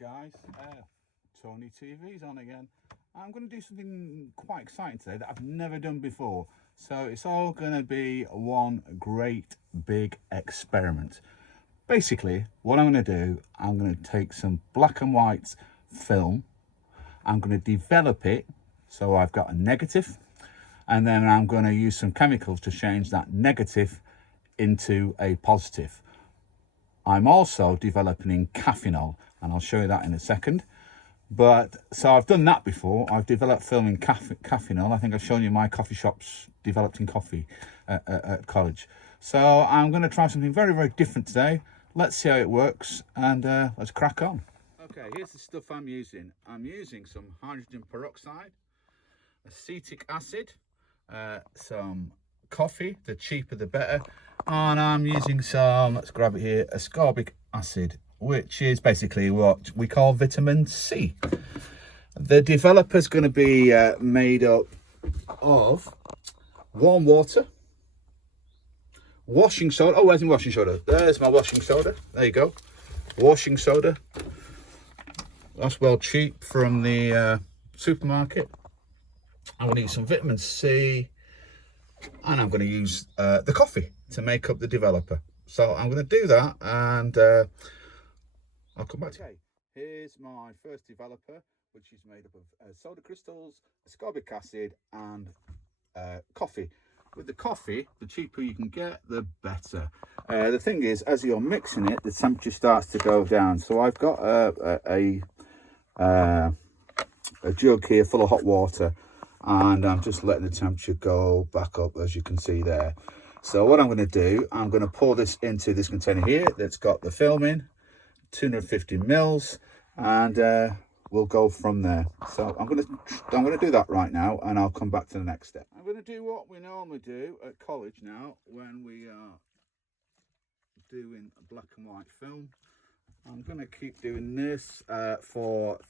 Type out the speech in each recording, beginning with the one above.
Hi guys, Tony TV's on again. I'm going to do something quite exciting today that I've never done before. So it's all going to be one great big experiment. Basically, what I'm going to do, I'm going to take some black and white film. I'm going to develop it so I've got a negative, and then I'm going to use some chemicals to change that negative into a positive. I'm also developing Caffenol, and I'll show you that in a second. But so I've done that before. I've developed film in Caffenol. I think I've shown you my coffee shops developed in coffee at college. So I'm going to try something very, very different today. Let's see how it works, and let's crack on. Okay, here's the stuff I'm using. I'm using some hydrogen peroxide, acetic acid, some coffee, the cheaper the better, and I'm using some, let's grab it here, ascorbic acid, which is basically what we call vitamin C. The developer's going to be made up of warm water, washing soda. Oh, where's my washing soda? There's my washing soda. There you go. Washing soda. That's well cheap from the supermarket. I'm going to use some vitamin C, and I'm going to use the coffee to make up the developer. So I'm going to do that, and I'll come back to you. Okay, here's my first developer, which is made up of soda crystals, ascorbic acid, and coffee. With the coffee, the cheaper you can get, the better. The thing is, as you're mixing it, the temperature starts to go down. So I've got a jug here full of hot water, and I'm just letting the temperature go back up, as you can see there. So what I'm going to do, I'm going to pour this into this container here that's got the film in, 250 mils, and we'll go from there. So I'm going to do that right now, and I'll come back to the next step. I'm going to do what we normally do at college now when we are doing black and white film. I'm going to keep doing this for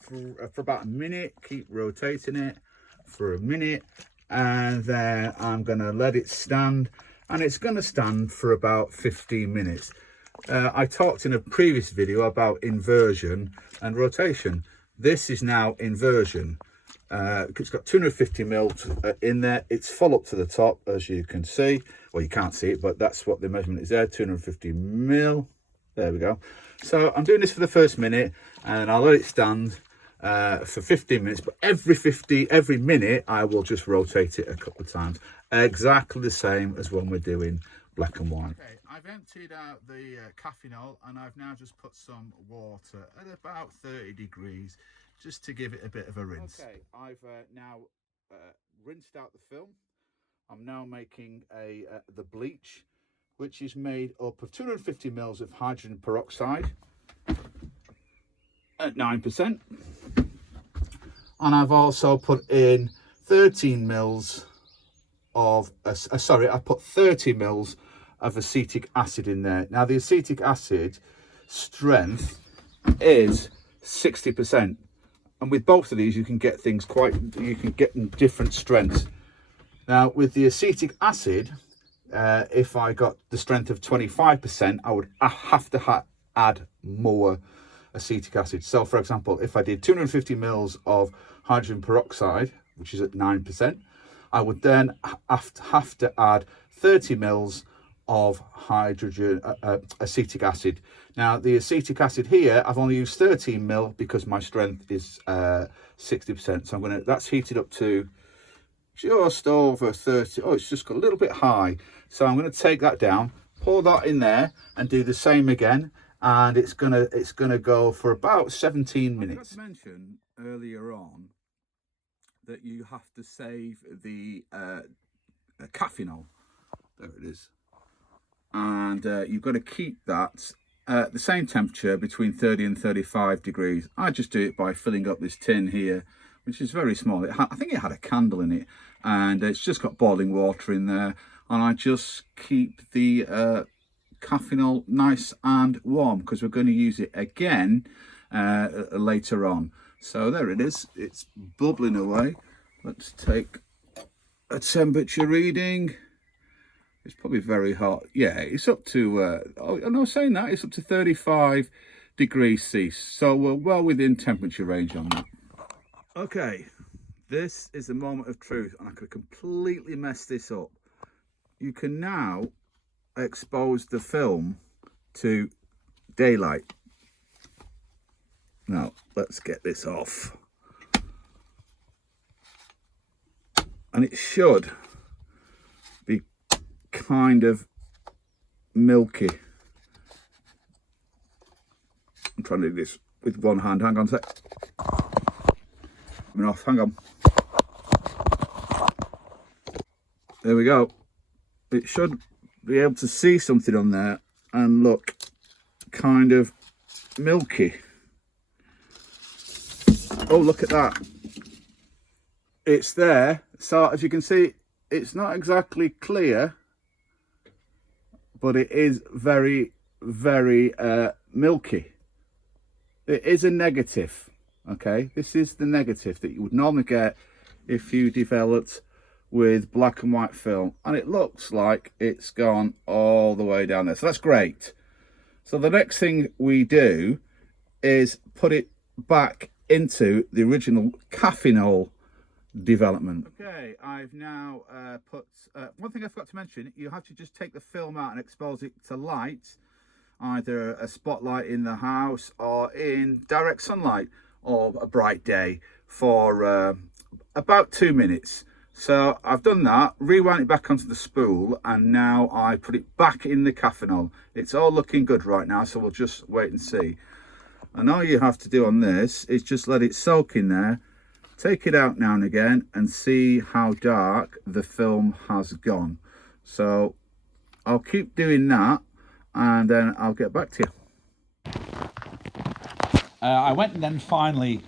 about a minute, keep rotating it for a minute, and then I'm going to let it stand, and it's going to stand for about 15 minutes. I talked in a previous video about inversion and rotation. This is now inversion. It's got 250 mils in there. It's full up to the top, as you can see. Well, you can't see it, but that's what the measurement is there, 250 mil. There we go. So I'm doing this for the first minute, and I'll let it stand for 15 minutes, but every minute I will just rotate it a couple of times, exactly the same as when we're doing black and white. Okay, I've emptied out the Caffenol, and I've now just put some water at about 30 degrees just to give it a bit of a rinse. Okay, I've now rinsed out the film. I'm now making the bleach, which is made up of 250 mils of hydrogen peroxide at 9%. And I've also put in 13 mils of, I put 30 mils of acetic acid in there. Now the acetic acid strength is 60%. And with both of these, you can get things you can get different strengths. Now with the acetic acid, if I got the strength of 25%, I would have to add more acetic acid. So for example, if I did 250 mils of hydrogen peroxide, which is at 9%, I would then have to add 30 mils of hydrogen acetic acid. Now the acetic acid here, I've only used 13 mil because my strength is 60%. So that's heated up to just over 30. Oh, it's just got a little bit high. So I'm going to take that down, pour that in there, and do the same again. And it's gonna go for about 17 minutes. I forgot to mention earlier on that you have to save the Caffenol. There it is. And you've got to keep that at the same temperature between 30 and 35 degrees. I just do it by filling up this tin here, which is very small. I think it had a candle in it, and it's just got boiling water in there. And I just keep the Caffenol nice and warm because we're going to use it again later on. So there it is, it's bubbling away. Let's take a temperature reading. It's probably very hot. Yeah, it's up to oh no, saying that, it's up to 35 degrees C, so we're well within temperature range on that. Okay, this is the moment of truth, and I could completely mess this up. You can now expose the film to daylight. Now, let's get this off. And it should be kind of milky. I'm trying to do this with one hand. Hang on a sec. I'm off. Hang on. There we go. It should be able to see something on there and look kind of milky. Oh, look at that. It's there. So as you can see, it's not exactly clear, but it is very, very milky. It is a negative. Okay, this is the negative that you would normally get if you developed with black and white film, and it looks like it's gone all the way down there, so that's great. So the next thing we do is put it back into the original Caffenol development. Okay, I've now put one thing I forgot to mention. You have to just take the film out and expose it to light, either a spotlight in the house or in direct sunlight or a bright day, for about 2 minutes. So I've done that, rewound it back onto the spool, and now I put it back in the Caffenol. It's all looking good right now, so we'll just wait and see. And all you have to do on this is just let it soak in there, take it out now and again, and see how dark the film has gone. So I'll keep doing that, and then I'll get back to you. I went and then finally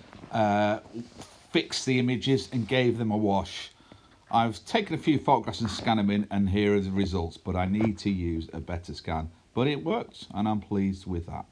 fixed the images and gave them a wash. I've taken a few photographs and scanned them in, and here are the results, but I need to use a better scan. But it worked, and I'm pleased with that.